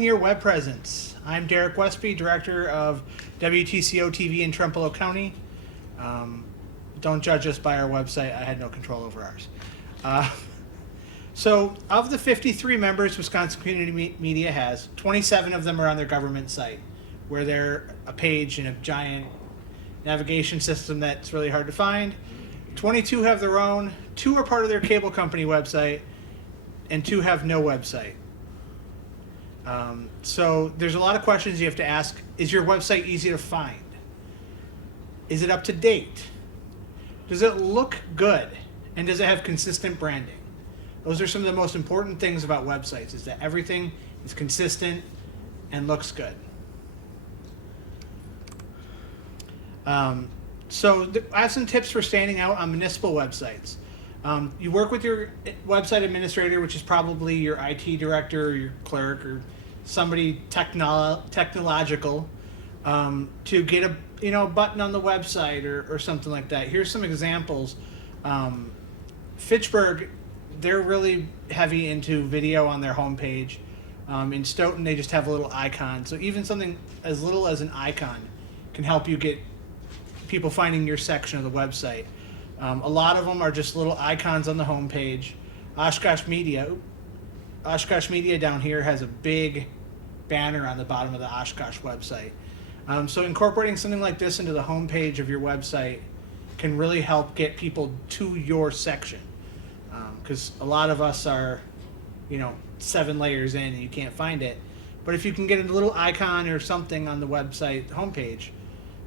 Building your web presence. I'm Derek Westby, Director of WTCO TV in Trempealeau County. Don't judge us by our website. I had no control over ours. So of the 53 members Wisconsin Community Media has, 27 of them are on their government site, where they're a page in a giant navigation system that's really hard to find. 22 have their own, 2 are part of their cable company website, and 2 have no website. So there's a lot of questions you have to ask. Is your website easy to find? Is it up to date? Does it look good? And does it have consistent branding? Those are some of the most important things about websites, is that everything is consistent and looks good. So I have some tips for standing out on municipal websites. You work with your website administrator, which is probably your IT director or your clerk or somebody technological, to get a button on the website or something like that. Here's some examples. Fitchburg, they're really heavy into video on their homepage. In Stoughton, they just have a little icon. So even something as little as an icon can help you get people finding your section of the website. A lot of them are just little icons on the homepage. Oshkosh Media down here has a big banner on the bottom of the Oshkosh website. So incorporating something like this into the homepage of your website can really help get people to your section. Because a lot of us are, 7 layers in and you can't find it. But if you can get a little icon or something on the website homepage,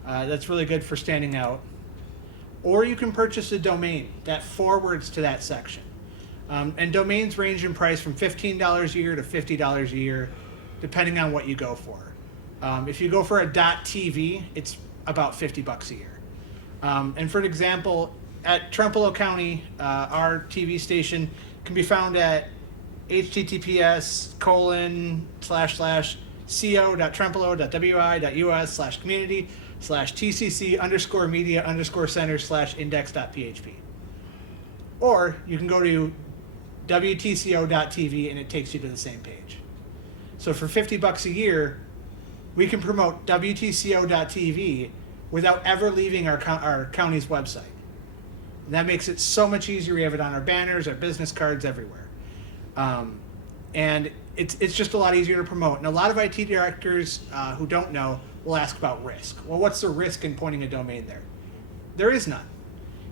that's really good for standing out. Or you can purchase a domain that forwards to that section. And domains range in price from $15 a year to $50 a year, depending on what you go for. If you go for a .tv, it's about $50 a year. And for an example, at Trempealeau County, our TV station can be found at https://co.trempealeau.wI.us/community/tcc_media_center/index.php. Or you can go to WTCO.tv and it takes you to the same page. So for $50 a year, we can promote WTCO.tv without ever leaving our county's website. And that makes it so much easier. We have it on our banners, our business cards, everywhere. And it's just a lot easier to promote. And a lot of IT directors who don't know will ask about risk. Well, what's the risk in pointing a domain there? There is none.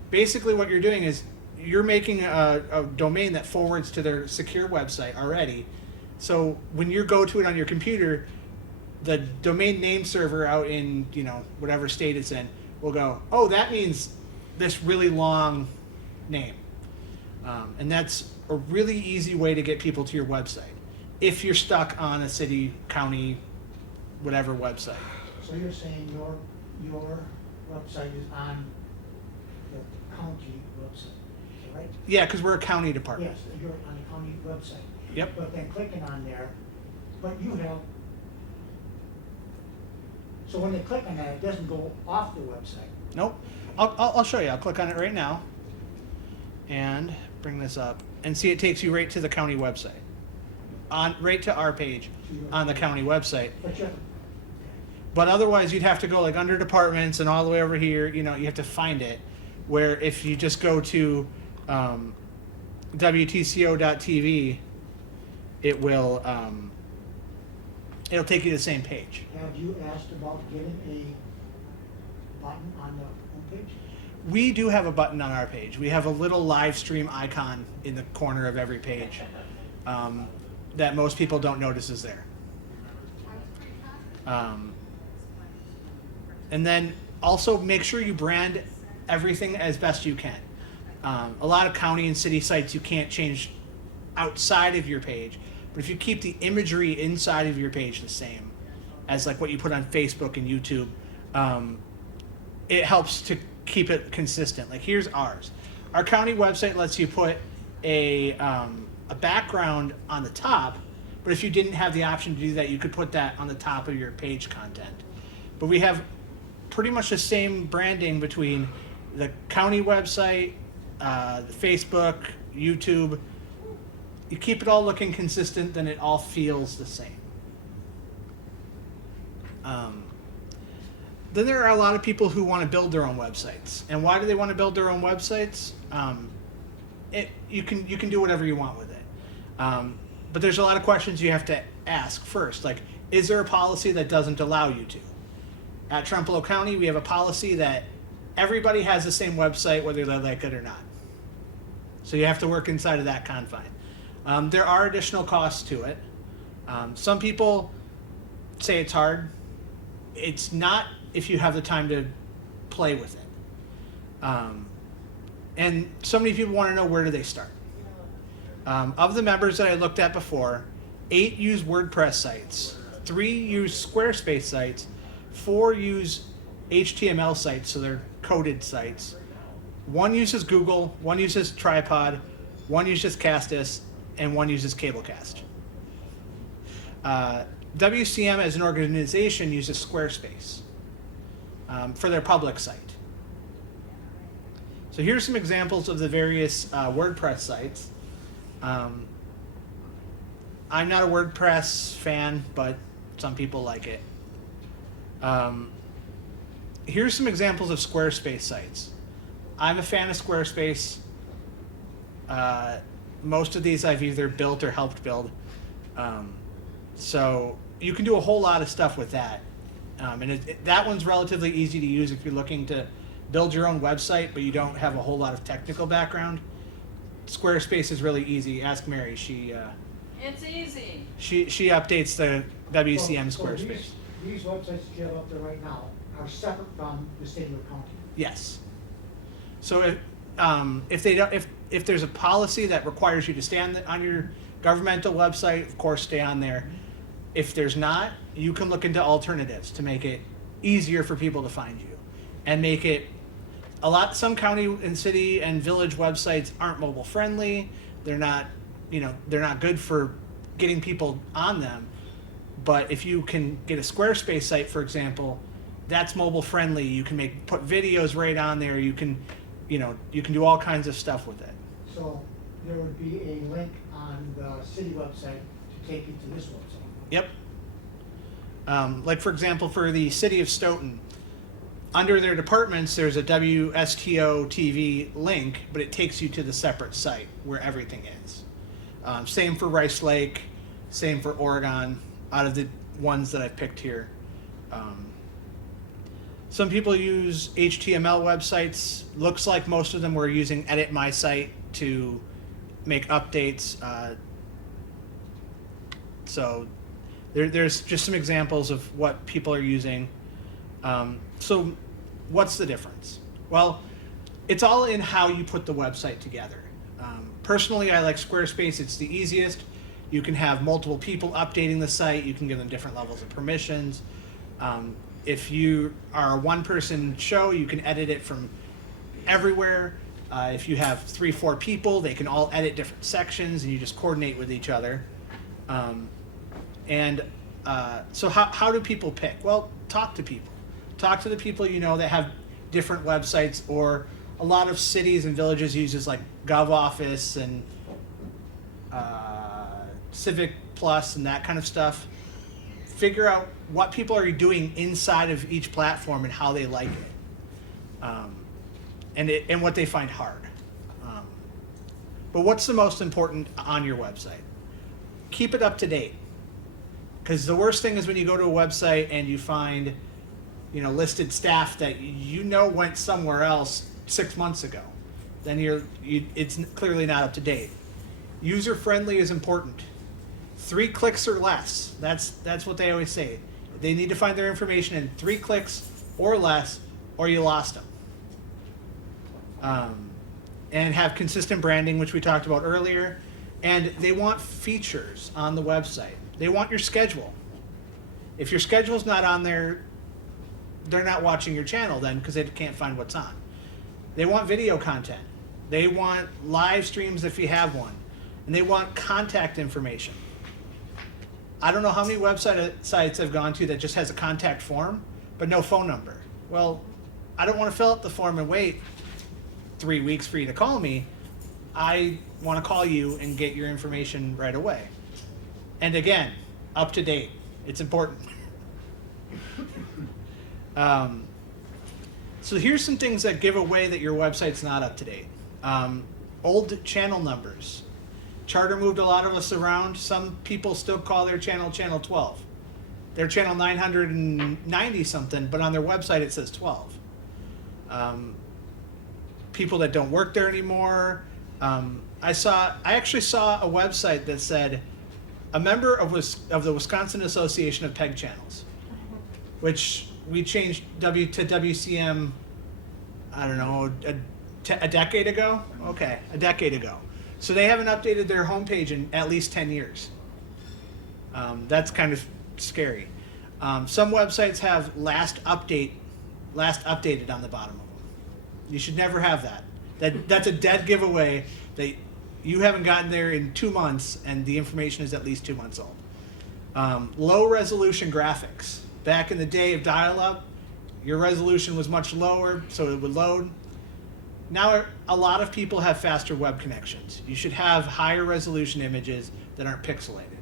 Basically what you're doing is you're making a domain that forwards to their secure website already. So when you go to it on your computer, the domain name server out in whatever state it's in will go, oh, that means this really long name. And that's a really easy way to get people to your website if you're stuck on a city, county, whatever website. So you're saying your website is on the county website, right? Yeah, because we're a county department. Yes, you're on the county website. Yep. But then clicking on there, so when they click on that, it doesn't go off the website. Nope. I'll show you. I'll click on it right now and bring this up and see it takes you right to the county website, right to our page on the county website. But otherwise, you'd have to go like under departments and all the way over here. You have to find it. Where if you just go to WTCO.tv, it will it'll take you to the same page. Have you asked about getting a button on the homepage? We do have a button on our page. We have a little live stream icon in the corner of every page that most people don't notice is there. And then also make sure you brand everything as best you can. A lot of county and city sites you can't change outside of your page, but if you keep the imagery inside of your page the same as like what you put on Facebook and YouTube, it helps to keep it consistent. Like here's ours. Our county website lets you put a background on the top, but if you didn't have the option to do that, you could put that on the top of your page content. But we have pretty much the same branding between the county website, the Facebook, YouTube. You keep it all looking consistent, then it all feels the same. Then there are a lot of people who want to build their own websites. And why do they want to build their own websites? You can do whatever you want with it. But there's a lot of questions you have to ask first. Like, is there a policy that doesn't allow you to? At Trempealeau County, we have a policy that everybody has the same website, whether they like it or not. So you have to work inside of that confine. There are additional costs to it. Some people say it's hard. It's not if you have the time to play with it. And so many people want to know, where do they start? Of the members that I looked at before, 8 use WordPress sites, 3 use Squarespace sites, 4 use HTML sites, so they're coded sites. 1 uses Google, 1 uses Tripod, 1 uses Castus, and 1 uses Cablecast. WCM as an organization uses Squarespace for their public site. So here's some examples of the various WordPress sites. I'm not a WordPress fan, but some people like it. Here's some examples of Squarespace sites. I'm a fan of Squarespace. Most of these I've either built or helped build. So you can do a whole lot of stuff with that. And that one's relatively easy to use if you're looking to build your own website, but you don't have a whole lot of technical background. Squarespace is really easy. Ask Mary. It's easy. She updates the WCM So Squarespace. These websites that you have up there right now are separate from the city or county. Yes. So if there's a policy that requires you to stay on your governmental website, of course, stay on there. If there's not, you can look into alternatives to make it easier for people to find you, and make it some county and city and village websites aren't mobile friendly. They're not good for getting people on them. But if you can get a Squarespace site, for example, that's mobile friendly. You can put videos right on there. You can do all kinds of stuff with it. So there would be a link on the city website to take you to this website. Yep. Like, for example, for the city of Stoughton, under their departments, there's a WSTO TV link, but it takes you to the separate site where everything is. Same for Rice Lake, same for Oregon, out of the ones that I've picked here. Some people use HTML websites. Looks like most of them were using Edit My Site to make updates. So there's just some examples of what people are using. So what's the difference? Well, it's all in how you put the website together. Personally, I like Squarespace. It's the easiest. You can have multiple people updating the site. You can give them different levels of permissions. If you are a one-person show, you can edit it from everywhere. If you have 3-4 people, they can all edit different sections, and you just coordinate with each other. So how do people pick? Well, talk to people. Talk to the people that have different websites, or a lot of cities and villages uses like GovOffice and Civic Plus and that kind of stuff. Figure out what people are doing inside of each platform and how they like it, and what they find hard. But what's the most important on your website? Keep it up to date. Because the worst thing is when you go to a website and you find, listed staff that went somewhere else 6 months ago. Then it's clearly not up to date. User friendly is important. 3 clicks or less. That's what they always say. They need to find their information in 3 clicks or less, or you lost them. And have consistent branding, which we talked about earlier. And they want features on the website. They want your schedule. If your schedule's not on there, they're not watching your channel then, because they can't find what's on. They want video content. They want live streams if you have one. And they want contact information. I don't know how many websites I've gone to that just has a contact form, but no phone number. Well, I don't want to fill out the form and wait 3 weeks for you to call me. I want to call you and get your information right away. And again, up to date. It's important. So here's some things that give away that your website's not up to date. Old channel numbers. Charter moved a lot of us around. Some people still call their channel Channel 12. They're Channel 990 something, but on their website it says 12. People that don't work there anymore. I actually saw a website that said a member of the Wisconsin Association of Peg Channels, which we changed to WCM, I don't know, a decade ago? Okay, a decade ago. So they haven't updated their homepage in at least 10 years. That's kind of scary. Some websites have last updated on the bottom of them. You should never have that. That's a dead giveaway that you haven't gotten there in 2 months and the information is at least 2 months old. Low resolution graphics. Back in the day of dial-up, your resolution was much lower, so it would load. Now a lot of people have faster web connections. You should have higher resolution images that aren't pixelated.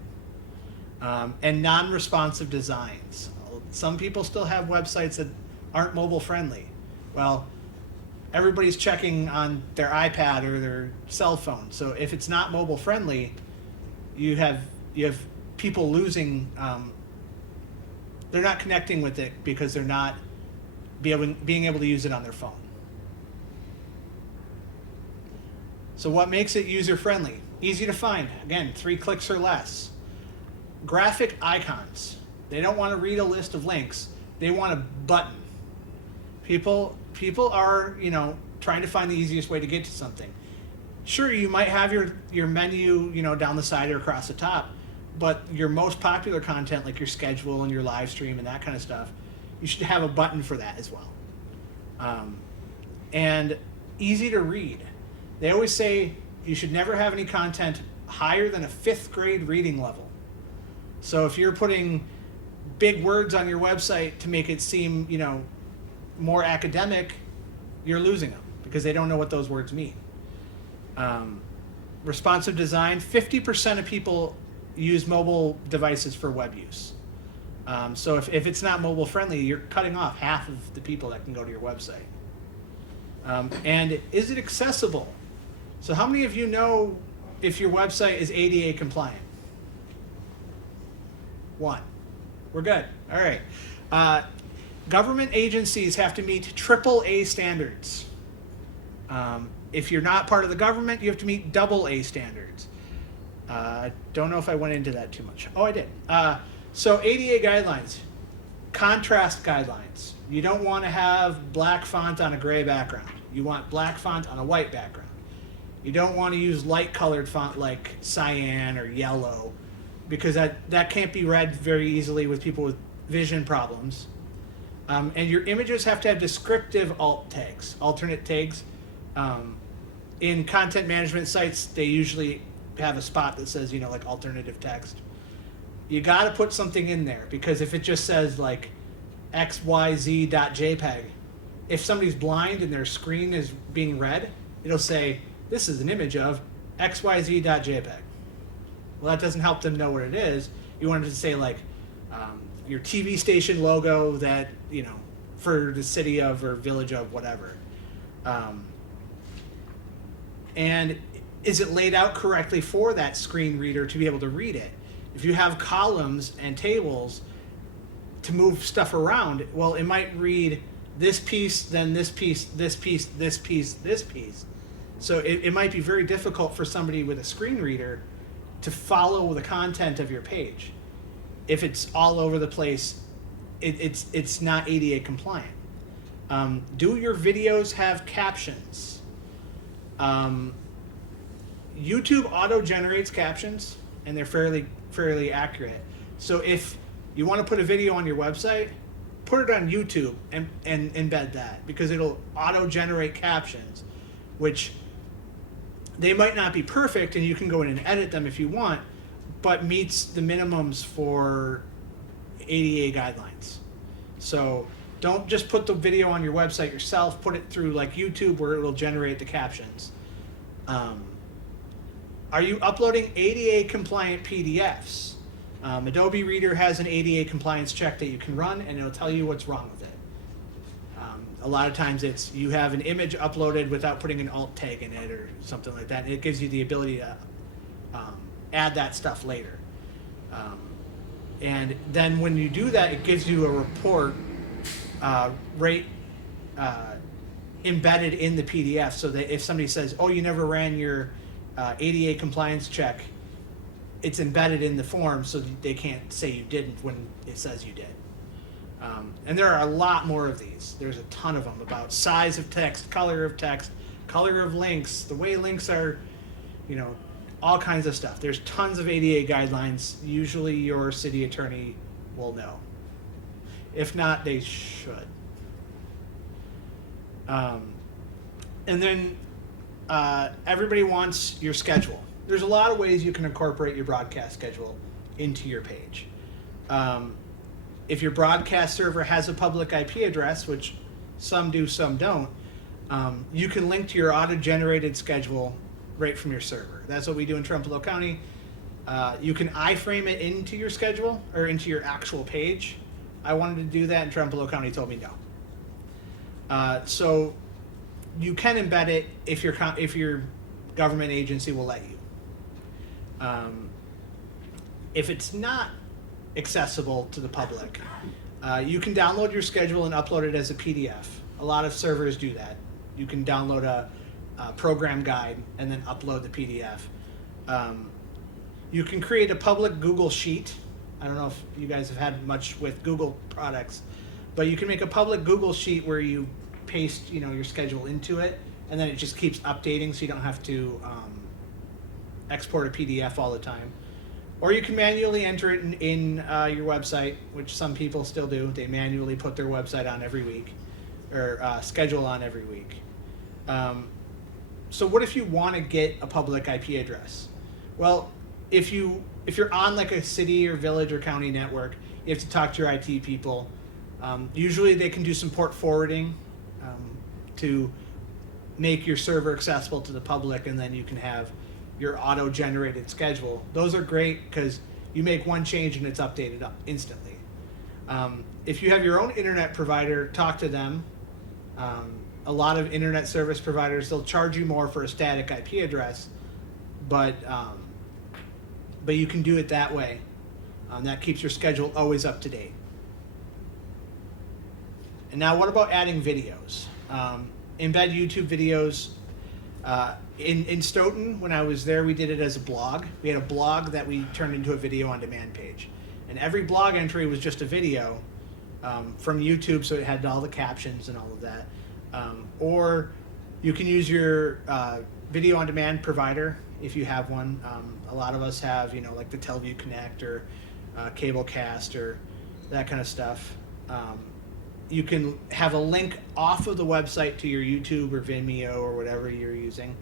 And non-responsive designs. Some people still have websites that aren't mobile friendly. Well, everybody's checking on their iPad or their cell phone. So if it's not mobile friendly, you have people losing. They're not connecting with it because they're not being able to use it on their phone. So what makes it user friendly? Easy to find. Again, 3 clicks or less. Graphic icons. They don't want to read a list of links. They want a button. People are, trying to find the easiest way to get to something. Sure, you might have your menu, down the side or across the top, but your most popular content, like your schedule and your live stream and that kind of stuff, you should have a button for that as well. And easy to read. They always say you should never have any content higher than a 5th grade reading level. So if you're putting big words on your website to make it seem, more academic, you're losing them because they don't know what those words mean. Responsive design, 50% of people use mobile devices for web use. So if it's not mobile friendly, you're cutting off half of the people that can go to your website. And is it accessible? So how many of you know if your website is ADA compliant? 1. We're good. All right. Government agencies have to meet AAA standards. If you're not part of the government, you have to meet AA standards. Don't know if I went into that too much. Oh, I did. So ADA guidelines, contrast guidelines. You don't want to have black font on a gray background. You want black font on a white background. You don't want to use light colored font like cyan or yellow because that can't be read very easily with people with vision problems. And your images have to have descriptive alt tags, alternate tags. In content management sites, they usually have a spot that says, like alternative text. You got to put something in there because if it just says like xyz.jpg, if somebody's blind and their screen is being read, it'll say, this is an image of xyz.jpg. Well, that doesn't help them know what it is. You want it to say like your TV station logo that, for the city of or village of whatever. And is it laid out correctly for that screen reader to be able to read it? If you have columns and tables to move stuff around, well, it might read this piece, then this piece, this piece, this piece, this piece. So it might be very difficult for somebody with a screen reader to follow the content of your page. If it's all over the place, it's not ADA compliant. Do your videos have captions? YouTube auto-generates captions, and they're fairly accurate. So if you want to put a video on your website, put it on YouTube and embed that because it'll auto-generate captions, which they might not be perfect, and you can go in and edit them if you want, but meets the minimums for ADA guidelines. So don't just put the video on your website yourself. Put it through like YouTube where it will generate the captions. Are you uploading ADA compliant PDFs? Adobe Reader has an ADA compliance check that you can run, and it'll tell you what's wrong with it. A lot of times it's you have an image uploaded without putting an alt tag in it or something like that, and it gives you the ability to add that stuff later. And then when you do that, it gives you a report embedded in the PDF, so that if somebody says, oh, you never ran your ADA compliance check, it's embedded in the form so that they can't say you didn't when it says you did. And there are a lot more of these. There's a ton of them about size of text, color of links, the way links are, all kinds of stuff. There's tons of ADA guidelines. Usually your city attorney will know. If not, they should. And then everybody wants your schedule. There's a lot of ways you can incorporate your broadcast schedule into your page. If your broadcast server has a public IP address, which some do, some don't, you can link to your auto-generated schedule right from your server. That's what we do in Trempealeau County. You can iframe it into your schedule or into your actual page. I wanted to do that, and Trempealeau County told me no. So you can embed it if your government agency will let you. If it's not accessible to the public, you can download your schedule and upload it as a PDF. A lot of servers do that. You can download a program guide and then upload the PDF. You can create a public Google Sheet. I don't know if you guys have had much with Google products, but you can make a public Google Sheet where you paste your schedule into it, and then it just keeps updating, so you don't have to export a PDF all the time. Or you can manually enter it in your website, which some people still do. They manually put their website on every week, or schedule on every week. So what if you want to get a public IP address? Well, if you're on like a city or village or county network, you have to talk to your IT people. Usually they can do some port forwarding to make your server accessible to the public, and then you can have your auto-generated schedule. Those are great because you make one change and it's updated instantly. If you have your own internet provider, talk to them. A lot of internet service providers, they'll charge you more for a static IP address, but you can do it that way. That keeps your schedule always up to date. And now what about adding videos? Embed YouTube videos. In Stoughton, when I was there, we did it as a blog. We had a blog that we turned into a video on demand page. And every blog entry was just a video from YouTube, so it had all the captions and all of that. Or you can use your video on demand provider if you have one. A lot of us have, like the Teleview Connect or Cablecast or that kind of stuff. You can have a link off of the website to your YouTube or Vimeo or whatever you're using.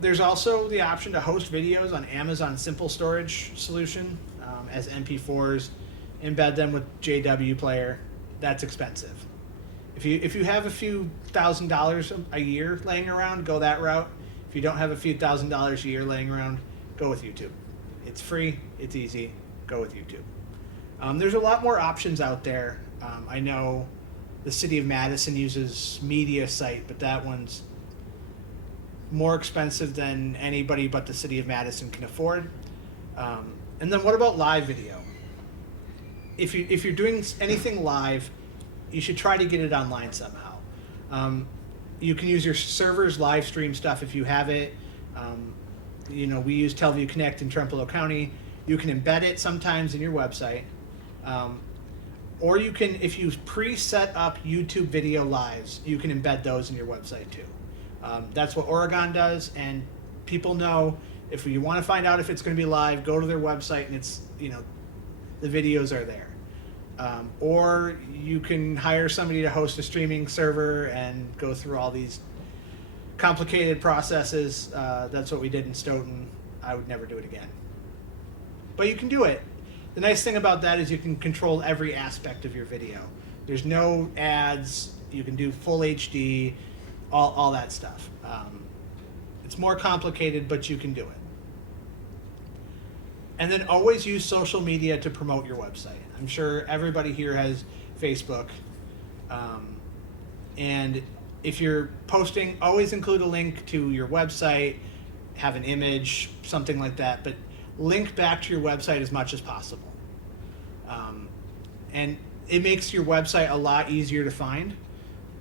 There's also the option to host videos on Amazon Simple Storage solution as MP4s, embed them with JW Player. That's expensive. If you have a few $1,000s a year laying around, go that route. If you don't have a few $1,000s a year laying around, go with YouTube. It's free, it's easy, go with YouTube. There's a lot more options out there. I know the city of Madison uses MediaSite, but that one's more expensive than anybody but the city of Madison can afford. And then what about live video? If you're doing anything live, you should try to get it online somehow. You can use your server's live stream stuff if you have it. We use Teleview Connect in Trempealeau County. You can embed it sometimes in your website. Or you can, if you pre-set up YouTube video lives, you can embed those in your website too. That's what Oregon does, and people know if you want to find out if it's going to be live, go to their website and it's, the videos are there. Or you can hire somebody to host a streaming server and go through all these complicated processes. That's what we did in Stoughton. I would never do it again. But you can do it. The nice thing about that is you can control every aspect of your video. There's no ads. You can do full HD, all that stuff. It's more complicated, but you can do And then always use social media to promote your website. I'm sure everybody here has Facebook. And if you're posting, always include a link to your website, have an image, something like that, but link back to your website as much as possible. And it makes your website a lot easier to find.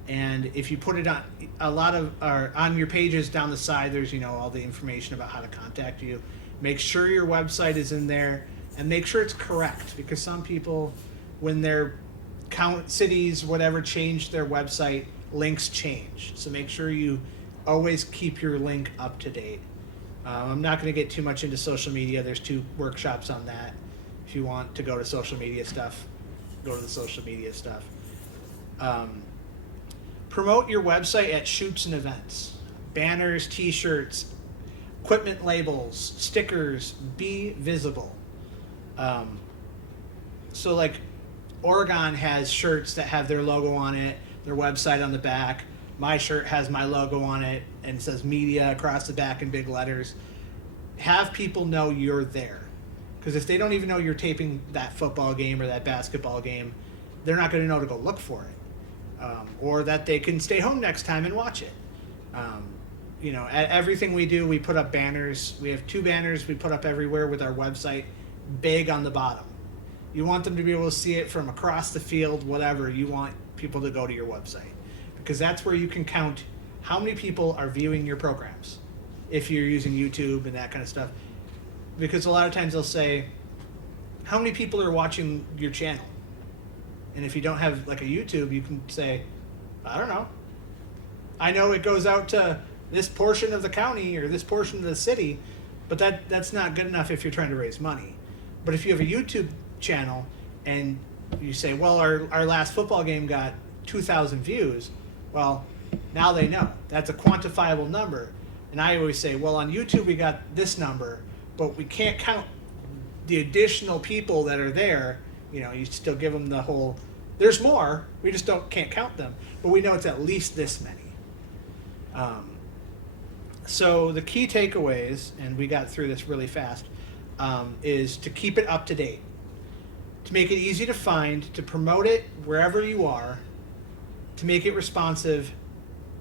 And if you put it on on your pages down the side, there's all the information about how to contact you. Make sure your website is in there, and make sure it's correct, because some people, when their cities, whatever, change their website, links change. So make sure you always keep your link up to date. I'm not going to get too much into social media. There's 2 workshops on that. If you want to go to social media stuff, go to the social media stuff. Promote your website at shoots and events. Banners, t-shirts, equipment labels, stickers, be visible. So like Oregon has shirts that have their logo on it, their website on the back. My shirt has my logo on it and it says media across the back in big letters. Have people know you're there. Because if they don't even know you're taping that football game or that basketball game, they're not going to know to go look for it. Or that they can stay home next time and watch it. At everything we do, we put up banners. We have 2 banners we put up everywhere with our website big on the bottom. You want them to be able to see it from across the field, whatever. You want people to go to your website, because that's where you can count how many people are viewing your programs if you're using YouTube and that kind of stuff. Because a lot of times they'll say, how many people are watching your channel? And if you don't have like a YouTube, you can say, I don't know. I know it goes out to this portion of the county or this portion of the city, but that's not good enough if you're trying to raise money. But if you have a YouTube channel and you say, well, our last football game got 2,000 views, well, now they know. That's a quantifiable number. And I always say, well, on YouTube we got this number, but we can't count the additional people that are there. You still give them the whole, there's more, we just can't count them, but we know it's at least this many. So the key takeaways, and we got through this really fast, is to keep it up to date, to make it easy to find, to promote it wherever you are, to make it responsive,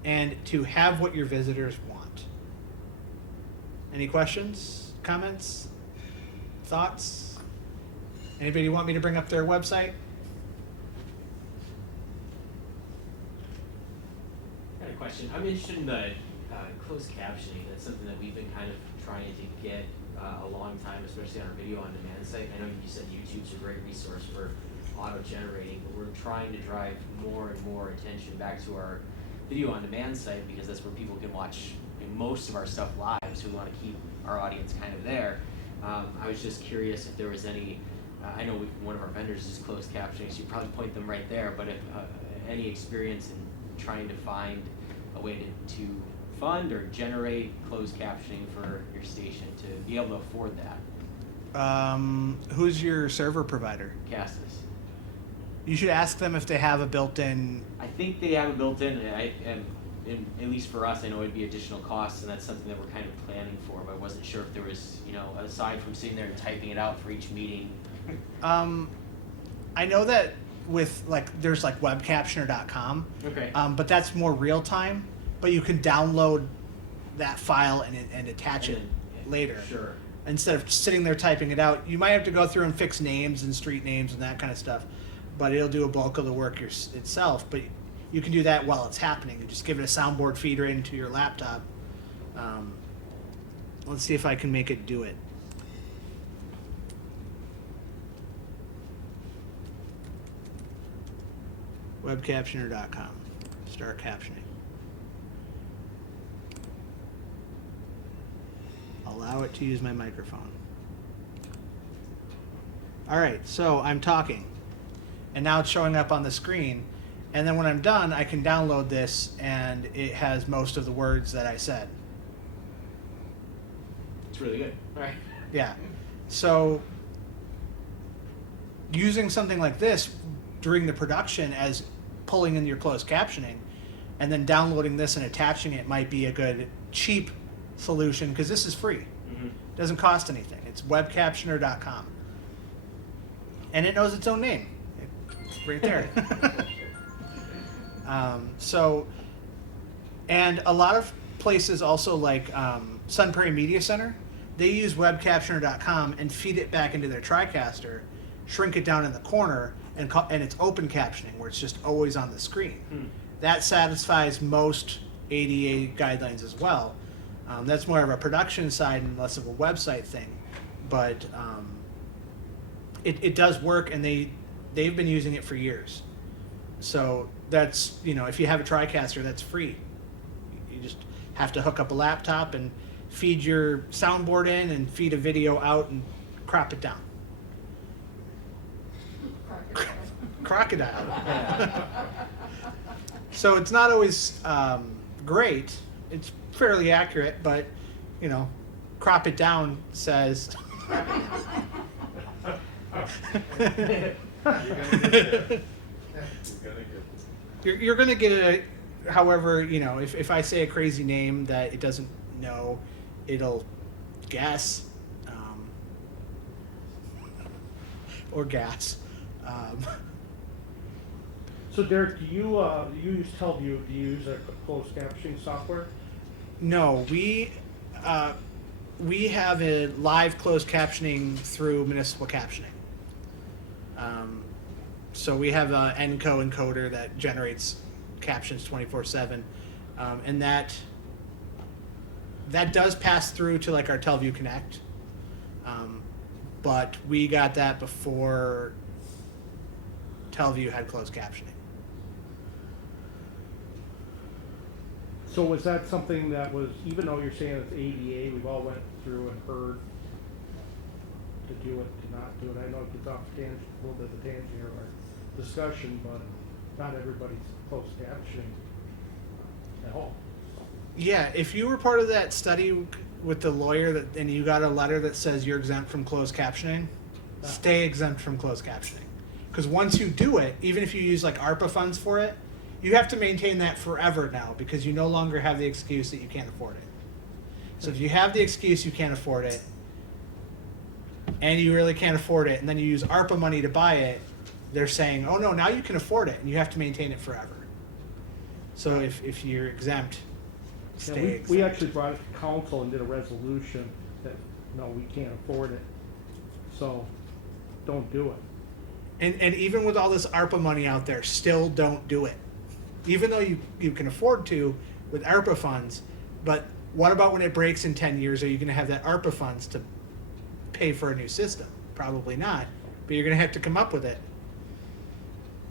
and to have what your visitors want. Any questions, comments, thoughts? Anybody want me to bring up their website? I got a question. I'm interested in the closed captioning. That's something that we've been kind of trying to get a long time, especially on our video on demand site. I know you said YouTube's a great resource for auto-generating, but we're trying to drive more and more attention back to our video on demand site, because that's where people can watch most of our stuff live, so we want to keep our audience kind of there. I was just curious if there was any, I know one of our vendors is closed captioning, so you probably point them right there, but if any experience in trying to find a way to fund or generate closed captioning for your station to be able to afford that. Who's your server provider? Castus. You should ask them if they have a built-in. I think they have a built-in, and at least for us, I know it'd be additional costs, and that's something that we're kind of planning for, but I wasn't sure if there was, aside from sitting there and typing it out for each meeting. I know that with there's webcaptioner.com. Okay. But that's more real time. But you can download that file and attach it later. Sure. Instead of sitting there typing it out, you might have to go through and fix names and street names and that kind of stuff. But it'll do a bulk of the work itself. But you can do that while it's happening. You just give it a soundboard feed right into your laptop. Let's see if I can make it do it. Webcaptioner.com. Start captioning. Allow it to use my microphone. All right, so I'm talking, and now it's showing up on the screen. And then when I'm done, I can download this, and it has most of the words that I said. It's really good. All right. Yeah. So using something like this during the production as pulling in your closed captioning, and then downloading this and attaching it might be a good cheap solution, because this is free. Mm-hmm. Doesn't cost anything. It's webcaptioner.com. And it knows its own name. It's right there. And a lot of places also like Sun Prairie Media Center, they use webcaptioner.com and feed it back into their TriCaster, shrink it down in the corner, and it's open captioning where it's just always on the screen. That satisfies most ADA guidelines as well. That's more of a production side and less of a website thing, but it does work, and they've been using it for years. So that's, if you have a TriCaster, that's free. You just have to hook up a laptop and feed your soundboard in and feed a video out and crop it down. Crocodile. So it's not always great. It's fairly accurate, but crop it down says. You're gonna get it. However, if I say a crazy name that it doesn't know, it'll guess, or gas. So Derek, do you use TelView? Do you use a closed captioning software? No, we have a live closed captioning through municipal captioning. So we have a ENCO encoder that generates captions 24/7, and that does pass through to like our TelView Connect. But we got that before TelView had closed captioning. So was that something that was, even though you're saying it's ADA, we've all went through and heard to do it, to not do it? I know it gets off tangent, a little bit of a tangent here of our discussion, but not everybody's closed captioning at all. Yeah, if you were part of that study with the lawyer and you got a letter that says you're exempt from closed captioning, stay exempt from closed captioning. Because once you do it, even if you use like ARPA funds for it, you have to maintain that forever now because you no longer have the excuse that you can't afford it. So if you have the excuse you can't afford it, and you really can't afford it, and then you use ARPA money to buy it, they're saying, oh no, now you can afford it, and you have to maintain it forever. So if you're exempt, stay exempt. We actually brought it to council and did a resolution that, no, we can't afford it, so don't do it. And even with all this ARPA money out there, still don't do it. Even though you can afford to with ARPA funds, but what about when it breaks in 10 years? Are you going to have that ARPA funds to pay for a new system? Probably not, but you're going to have to come up with it.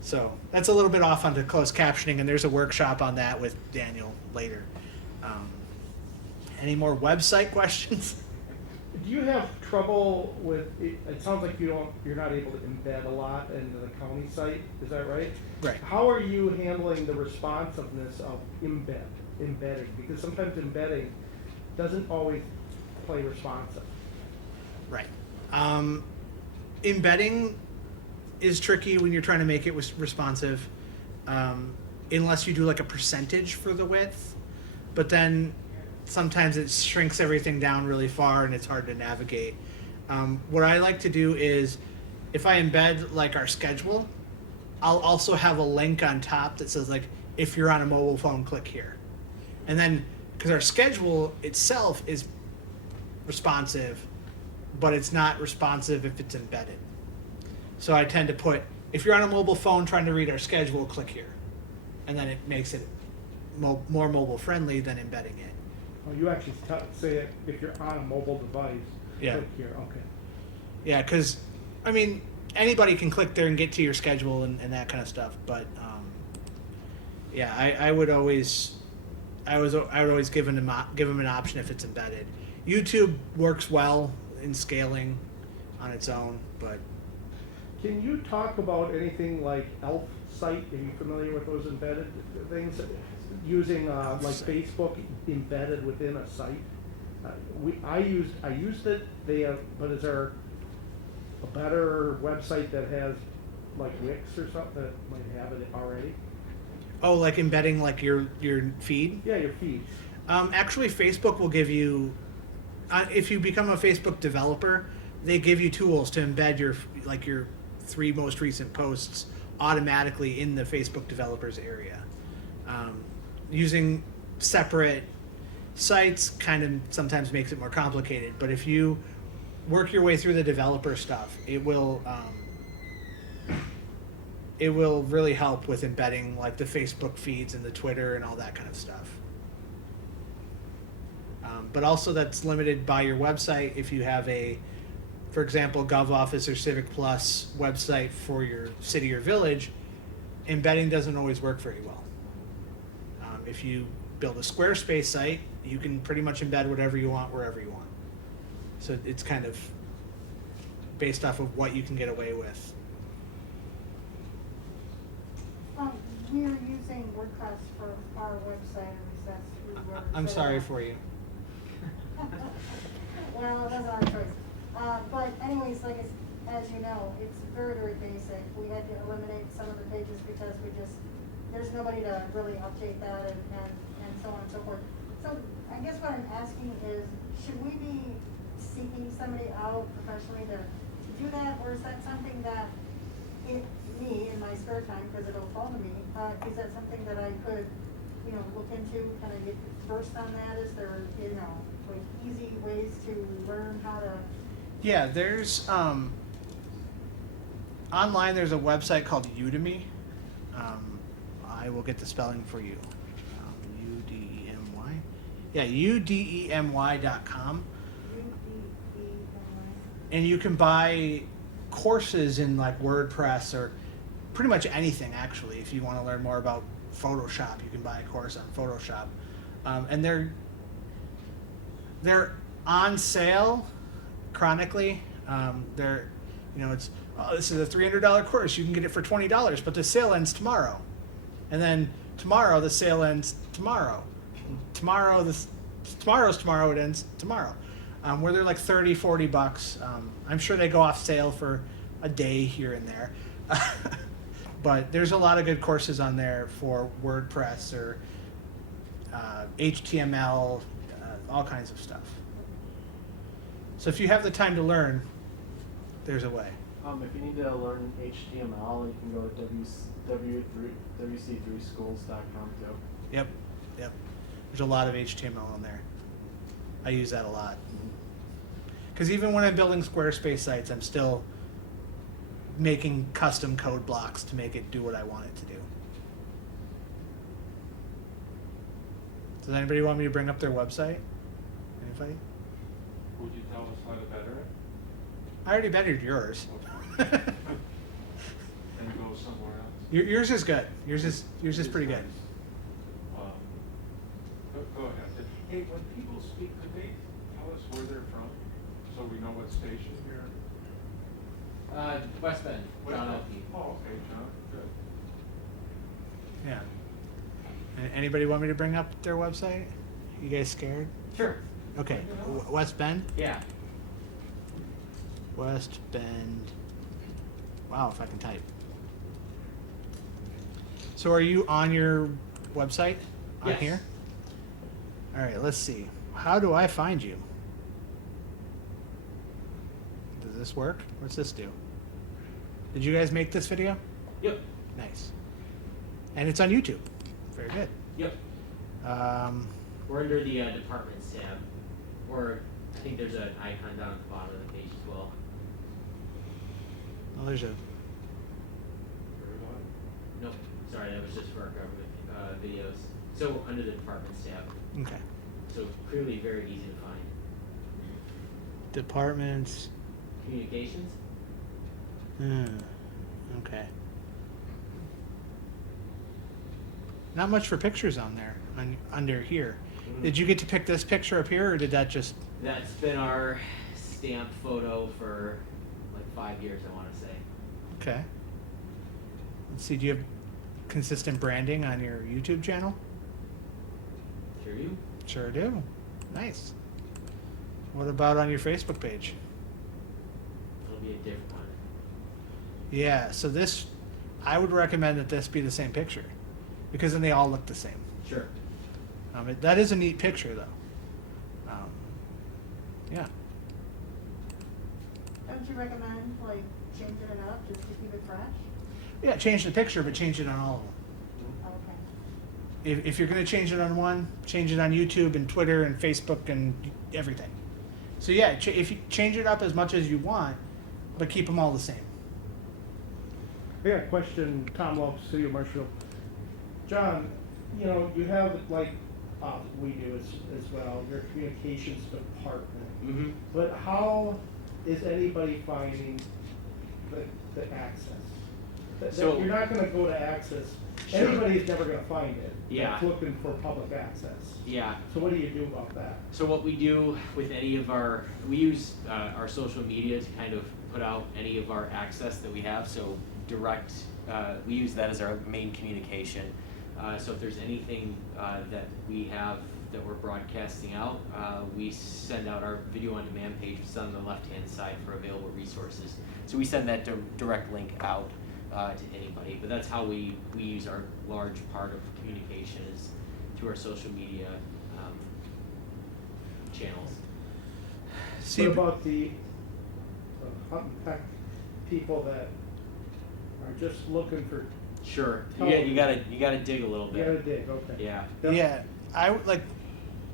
So that's a little bit off onto closed captioning, and there's a workshop on that with Daniel later. Any more website questions? Do you have trouble with it? It sounds like you're not able to embed a lot into the county site. Is that right? Right. How are you handling the responsiveness of embedding? Because sometimes embedding doesn't always play responsive. Right. Embedding is tricky when you're trying to make it responsive, unless you do like a percentage for the width, but then sometimes it shrinks everything down really far and it's hard to navigate. What I like to do is if I embed like our schedule, I'll also have a link on top that says like, if you're on a mobile phone, click here. And then, because our schedule itself is responsive, but it's not responsive if it's embedded. So I tend to put, if you're on a mobile phone trying to read our schedule, click here. And then it makes it more mobile friendly than embedding it. Oh, you actually say it if you're on a mobile device, Yeah. click here, okay. Yeah, because, I mean, anybody can click there and get to your schedule and that kind of stuff. But, yeah, I would always give them an option if it's embedded. YouTube works well in scaling on its own, but. Can you talk about anything like Elf site? Are you familiar with those embedded things? Using like Facebook embedded within a site. I used it. But is there a better website that has like Wix or something that might have it already? Oh, like embedding like your feed? Yeah, your feed. Actually, Facebook will give you if you become a Facebook developer, they give you tools to embed your 3 most recent posts automatically in the Facebook developers area. Using separate sites kind of sometimes makes it more complicated, but if you work your way through the developer stuff, it will really help with embedding like the Facebook feeds and the Twitter and all that kind of stuff. But also that's limited by your website. If you have for example, GovOffice or Civic Plus website for your city or village, embedding doesn't always work very well. If you build a Squarespace site, you can pretty much embed whatever you want wherever you want. So it's kind of based off of what you can get away with. We are using WordPress for our website, at least that's through Word. I'm sorry for you. Well, that's our choice. But anyways, like, as you know, it's very, very basic. We had to eliminate some of the pages because there's nobody to really update that and so on and so forth. So I guess what I'm asking is, should we be seeking somebody out professionally to do that, or is that something that me in my spare time, because it'll fall to me, is that something that I could, look into, kind of get versed on that? Is there, like easy ways to learn how to? Yeah, there's online. There's a website called Udemy. I will get the spelling for you. UDEMY. Yeah, UDEMY.com. And you can buy courses in like WordPress or pretty much anything actually. If you want to learn more about Photoshop, you can buy a course on Photoshop, and they're on sale chronically. It's this is a $300 course. You can get it for $20, but the sale ends tomorrow, and then tomorrow the sale ends tomorrow. Tomorrow's tomorrow. It ends tomorrow. Where they're like $30-$40. I'm sure they go off sale for a day here and there. But there's a lot of good courses on there for WordPress or HTML, all kinds of stuff. So if you have the time to learn, there's a way. If you need to learn HTML, you can go to WC3schools.com too. Yep. There's a lot of HTML on there. I use that a lot. Because even when I'm building Squarespace sites, I'm still making custom code blocks to make it do what I want it to do. Does anybody want me to bring up their website? Anybody? Would you tell us how to better it? I already bettered yours. And go somewhere else? Yours is good. Yours is pretty good. Go ahead. Hey, when people speak, could they tell us where they're from, so we know what station you're? West Bend, John Elke. Oh, okay, John, good. Yeah. Anybody want me to bring up their website? You guys scared? Sure. Okay. West Bend? Yeah. West Bend. Wow, if I can type. So are you on your website? On Yes. here? All right, let's see. How do I find you? Does this work? What's this do? Did you guys make this video? Yep. Nice. And it's on YouTube. Very good. Yep. We're under the departments tab, or I think there's an icon down at the bottom of the page as well. Well, there's a. Nope. Sorry, that was just for our government videos. So under the departments tab. Okay. So clearly very easy to find. Departments. Communications. Okay. Not much for pictures on there, under here. Mhm. Did you get to pick this picture up here, or did that just... That's been our stamp photo for like 5 years, I want to say. Okay. Let's see, do you have consistent branding on your YouTube channel? Sure do. Sure do. Nice. What about on your Facebook page? It'll be a different one. Yeah, so this, I would recommend that this be the same picture, because then they all look the same. Sure. That is a neat picture, though. Yeah. Don't you recommend like changing it up just to keep it fresh? Yeah, change the picture, but change it on all of them. Okay. If you're going to change it on one, change it on YouTube and Twitter and Facebook and everything. So yeah, if you change it up as much as you want, but keep them all the same. I got a question, Tom Lopes, City of Marshfield. John, you know, you have like, we do as well, your communications department. Mm-hmm. But how is anybody finding the access? So- You're not gonna go to access, Sure. anybody's never gonna find it. Yeah. That's looking for public access. Yeah. So what do you do about that? So what we do with any of we use our social media to kind of put out any of our access that we have. So direct, we use that as our main communication. So if there's anything that we have that we're broadcasting out, we send out our video on demand page, which is on the left-hand side for available resources. So we send that direct link out to anybody. But that's how we use our large part of communication is through our social media channels. See, What about the hunt and peck people that are just looking for, Sure. Oh. You gotta dig a little you bit. gotta dig, okay. Yeah. yeah, I would like.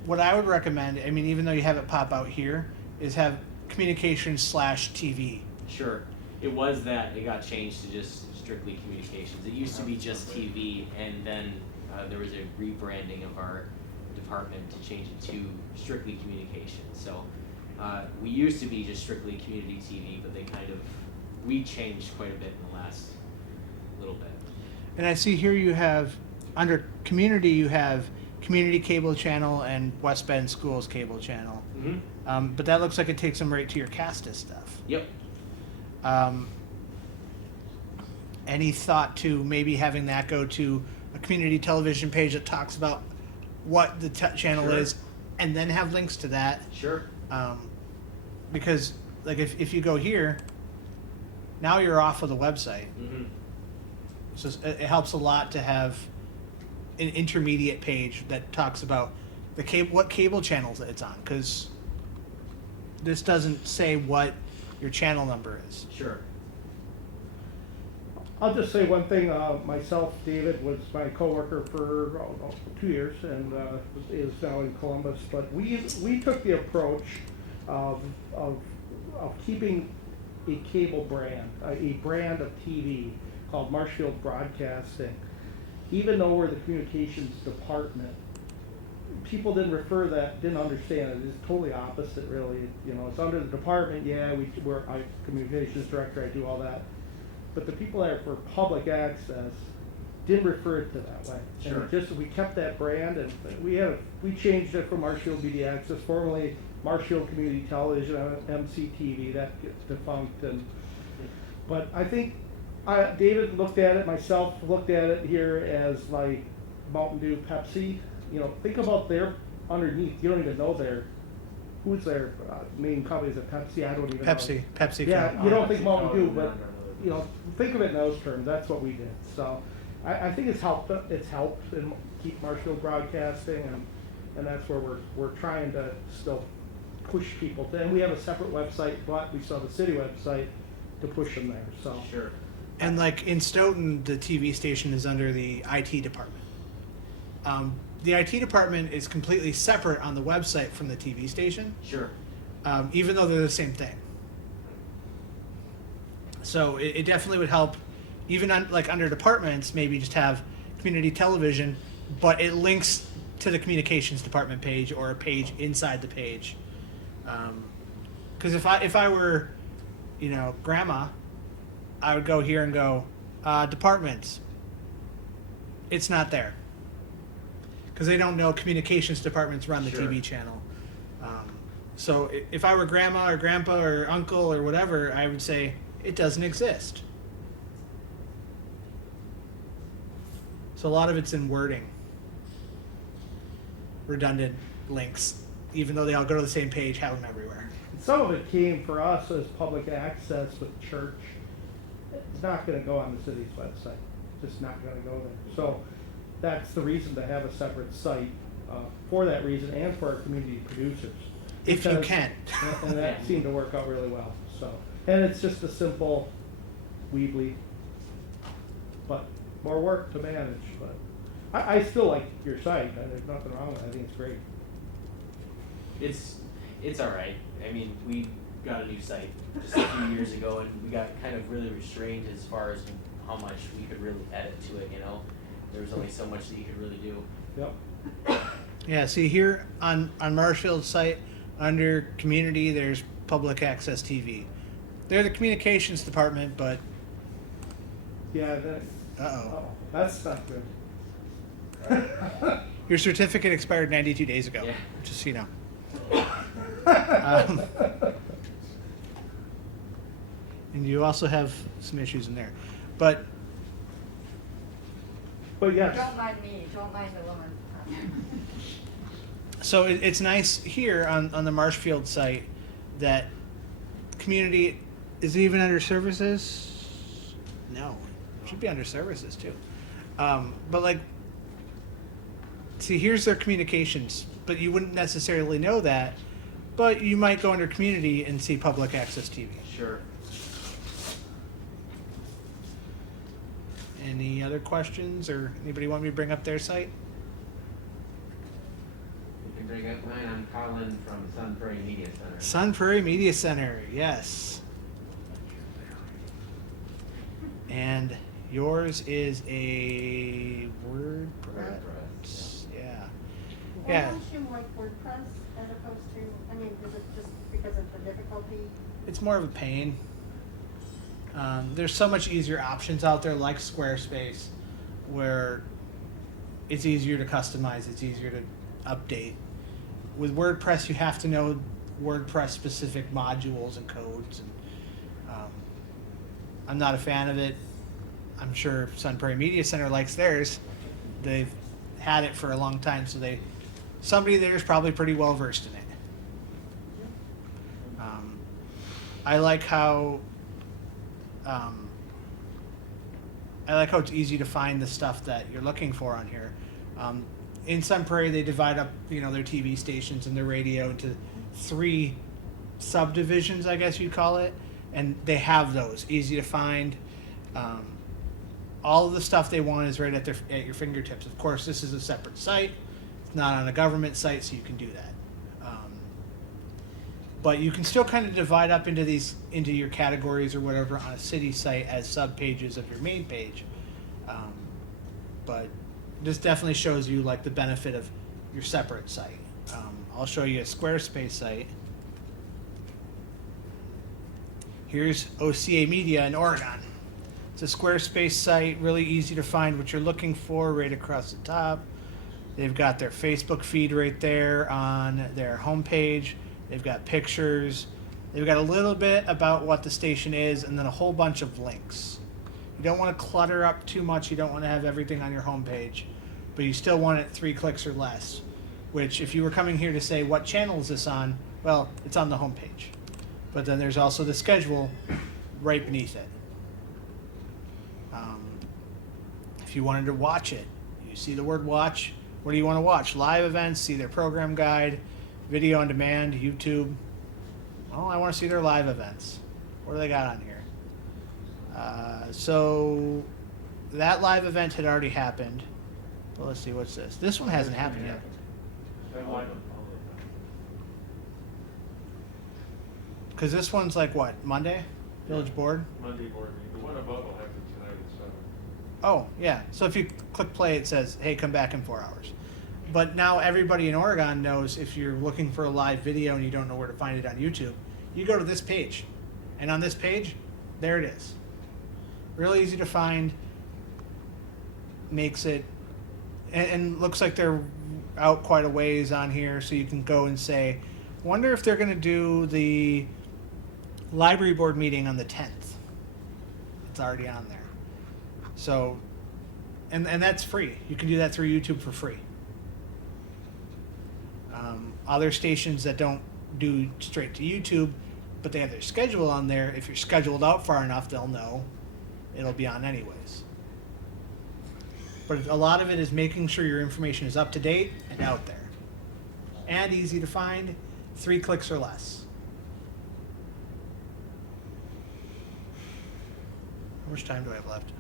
What I would recommend, I mean, even though you have it pop out here, is have communications/TV. Sure. It was that it got changed to just strictly communications. It used to be just TV, and then there was a rebranding of our department to change it to strictly communications. So we used to be just strictly community TV, but we changed quite a bit in the last little bit. And I see here you have, under community, you have community cable channel and West Bend Schools cable channel. Mm-hmm. But that looks like it takes them right to your Castus stuff. Yep. Any thought to maybe having that go to a community television page that talks about what the channel Sure. is, and then have links to that? Sure. Because like if you go here, now you're off of the website. Mm-hmm. So it helps a lot to have an intermediate page that talks about what cable channels it's on, because this doesn't say what your channel number is. Sure. I'll just say one thing, myself, David was my coworker for 2 years and is now in Columbus, but we took the approach of keeping a cable brand, a brand of TV called Marshfield Broadcasting. Even though we're the communications department, people didn't understand it. It's totally opposite, really. You know, it's under the department. Yeah, I'm communications director. I do all that. But the people that are for public access didn't refer it to that way. Sure. And we kept that brand, and we changed it from Marshfield Media Access, formerly Marshfield Community Television, MCTV. That gets defunct. But I think David looked at it, myself looked at it here as like Mountain Dew, Pepsi. You know, think about their underneath. You don't even know who's their main company. Is it Pepsi? I don't even know. Pepsi. Yeah, you don't think Mountain Dew, Pepsi, but you know, think of it in those terms. That's what we did. So I think it's helped. It's helped and keep Marshfield Broadcasting, and that's where we're trying to still push people to. And we have a separate website, but we still have a city website to push them there. So Sure. And like in Stoughton, the TV station is under the IT department. The IT department is completely separate on the website from the TV station, Sure. even though they're the same thing. So it definitely would help, even like under departments, maybe just have community television, but it links to the communications department page or a page inside the page. Because if I were, you know, grandma, I would go here and go, departments. It's not there. Because they don't know communications departments run the Sure. TV channel. So if I were grandma or grandpa or uncle or whatever, I would say it doesn't exist. So a lot of it's in wording. Redundant links. Even though they all go to the same page, have them everywhere. some of it came for us as public access with church. It's not going to go on the city's website. It's just not going to go there. So that's the reason to have a separate site for that reason and for our community producers. If you Because- can. And that seemed to work out really well, so. And it's just a simple Weebly, but more work to manage, but I still like your site, and there's nothing wrong with it, I think it's great. It's all right. I mean, we got a new site just a few years ago, and we got kind of really restrained as far as how much we could really edit to it. You know, there was only so much that you could really do. Yep. Yeah, see here on Marshfield's site, under community, there's public access TV. They're the communications department, but Yeah, that, uh-oh. that's not good. Your certificate expired 92 days ago, Yeah. just so you know. Um, and you also have some issues in there. But But Don't mind me, don't mind the woman. so it's nice here on the Marshfield site that community is it even under services? No, it should be under services too. But like, see, here's their communications, but you wouldn't necessarily know that. But you might go under community and see public access TV. Sure. Any other questions, or anybody want me to bring up their site? You can bring up mine. I'm Colin from Sun Prairie Media Center. Sun Prairie Media Center, yes. And yours is a WordPress. Yeah. Why Yeah. don't you like WordPress as opposed to, I mean, is it just because of the difficulty? It's more of a pain. There's so much easier options out there like Squarespace where it's easier to customize, it's easier to update. With WordPress, you have to know WordPress specific modules and codes. And, I'm not a fan of it. I'm sure Sun Prairie Media Center likes theirs. They've had it for a long time, so somebody there is probably pretty well versed in it. I like how it's easy to find the stuff that you're looking for on here. In Sun Prairie, they divide up, their TV stations and their radio into 3 subdivisions, I guess you'd call it, and they have those easy to find. All of the stuff they want is right at your fingertips. Of course, this is a separate site; it's not on a government site, so you can do that. But you can still kind of divide up into your categories or whatever on a city site as sub pages of your main page. But this definitely shows you like the benefit of your separate site. I'll show you a Squarespace site. Here's OCA Media in Oregon. It's a Squarespace site, really easy to find what you're looking for right across the top. They've got their Facebook feed right there on their homepage. They've got pictures. They've got a little bit about what the station is and then a whole bunch of links. You don't want to clutter up too much. You don't want to have everything on your homepage, but you still want it 3 clicks or less, which if you were coming here to say, what channel is this on? Well, it's on the homepage. But then there's also the schedule right beneath it. If you wanted to watch it, you see the word watch. What do you want to watch? Live events, see their program guide, video on demand, YouTube. Oh, I want to see their live events. What do they got on here? So that live event had already happened. Well, let's see, what's this? This one hasn't happened yet. That live, Because this one's like what, Monday? Village Board? Monday board meeting, the one above will happen tonight at 7. Oh, yeah. So if you click play, it says, hey, come back in 4 hours. But now everybody in Oregon knows if you're looking for a live video and you don't know where to find it on YouTube, you go to this page. And on this page, there it is. Really easy to find. Makes it, and looks like they're out quite a ways on here, so you can go and say, wonder if they're going to do the library board meeting on the 10th. It's already on there. So, and that's free. You can do that through YouTube for free. Other stations that don't do straight to YouTube, but they have their schedule on there, if you're scheduled out far enough, they'll know it'll be on anyways. But a lot of it is making sure your information is up to date and out there. And easy to find, 3 clicks or less. How much time do I have left?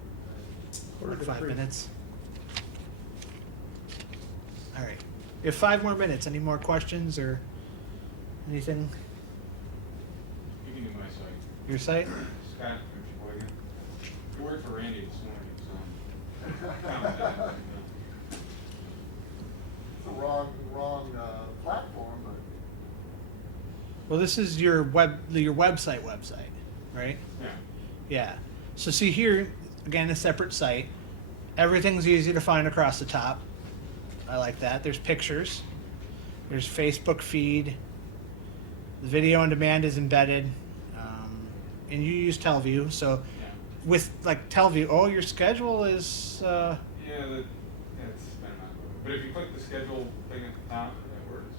Quarter Like to 5 3. minutes. All right. We have 5 more minutes. Any more questions or anything? You can do my site. Your site? Scott from Sheboygan. You worked for Randy this morning, so. It's the wrong platform, but Well, this is your website, right? Yeah. Yeah. So see here, again, a separate site. Everything's easy to find across the top. I like that. There's pictures. There's Facebook feed. The video on demand is embedded. And you use Telview. So Yeah. with like Telview, your schedule is, Yeah, it's been not good. But if you click the schedule thing at the top, that works.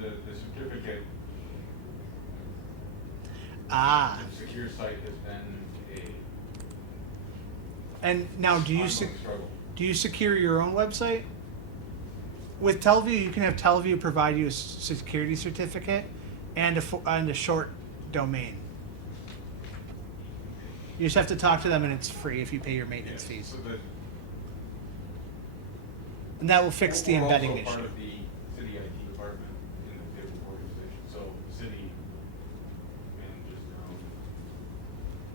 The certificate, ah. the secure site has been And now do you ongoing struggle. do you secure your own website? With Telview, you can have Telview provide you a security certificate and a short domain. You just have to talk to them, and it's free if you pay your maintenance Yes, fees. so that And that will fix the we're embedding also issue. part of the city IT department in the cable organization, so the city manages their own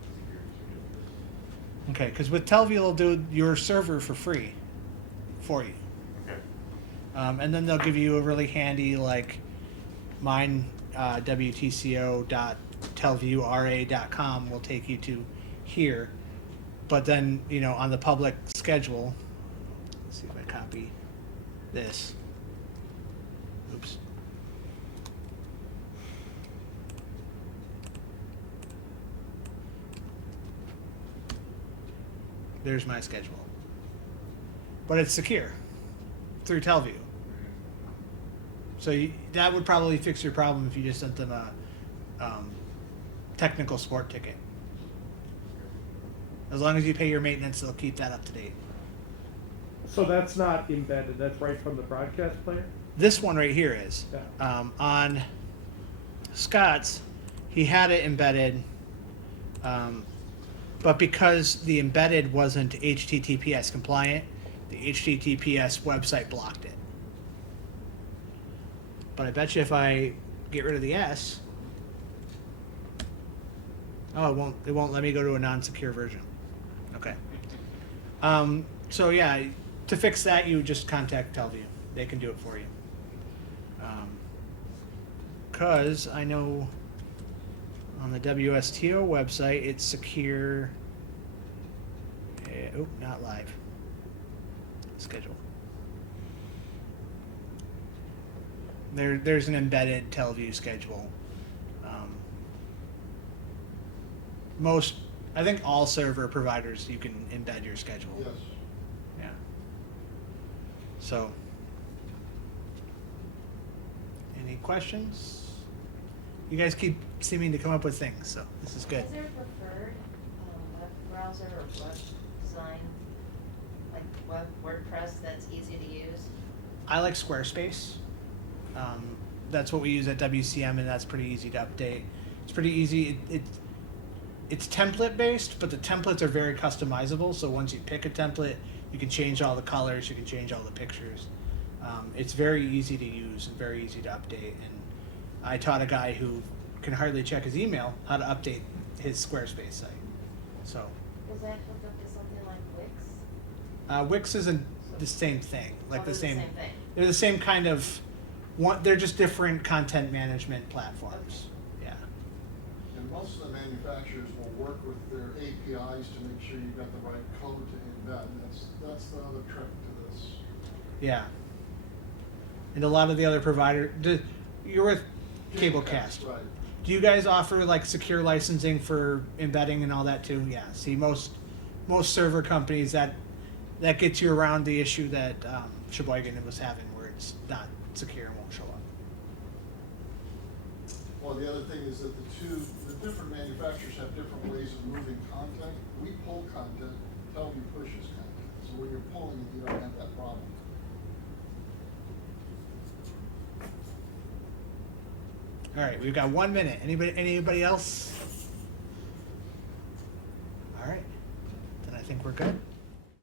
security certificates. Okay, because with Telview, they'll do your server for free for you. Okay. And then they'll give you a really handy, like, mine, WTCO.telviewra.com will take you to here. But then, on the public schedule, let's see if I copy this. Oops. There's my schedule. But it's secure through Telview. So that would probably fix your problem if you just sent them a technical support ticket. As long as you pay your maintenance, they'll keep that up to date. So that's not embedded, that's right from the broadcast player? This one right here is. Yeah. On Scott's, he had it embedded, but because the embedded wasn't HTTPS compliant, the HTTPS website blocked it. But I bet you if I get rid of the S, it won't let me go to a non-secure version. Okay. So yeah, to fix that, you just contact Telview. They can do it for you. Cause I know on the WSTO website it's secure. Not live. Schedule. There's an embedded Telview schedule. I think all server providers you can embed your schedule. yes. Yeah. So, any questions? You guys keep seeming to come up with things, so this is good. Is there a preferred web browser or web design, like WordPress, that's easy to use? I like Squarespace. That's what we use at WCM, and that's pretty easy to update. It's pretty easy. It's template based, but the templates are very customizable. So once you pick a template, you can change all the colors, you can change all the pictures. It's very easy to use and very easy to update. And I taught a guy who can hardly check his email how to update his Squarespace site. So Is that hooked up to something like Wix? Wix isn't the same thing. Like Oh, the they're same. the same thing. They're the same kind of. They're just different content management platforms. Yeah. And most of the manufacturers will work with their APIs to make sure you've got the right code to embed. And that's the other trick to this. Yeah. And a lot of the other you're with Cablecast. Right. Do you guys offer like secure licensing for embedding and all that too? Yeah. See, most server companies that gets you around the issue that Sheboygan was having, where it's not secure and won't show up. Well, the other thing is that the different manufacturers have different ways of moving content. We pull content, Teleview pushes content, so when you're pulling it, you don't have that problem. All right, we've got 1 minute. Anybody else?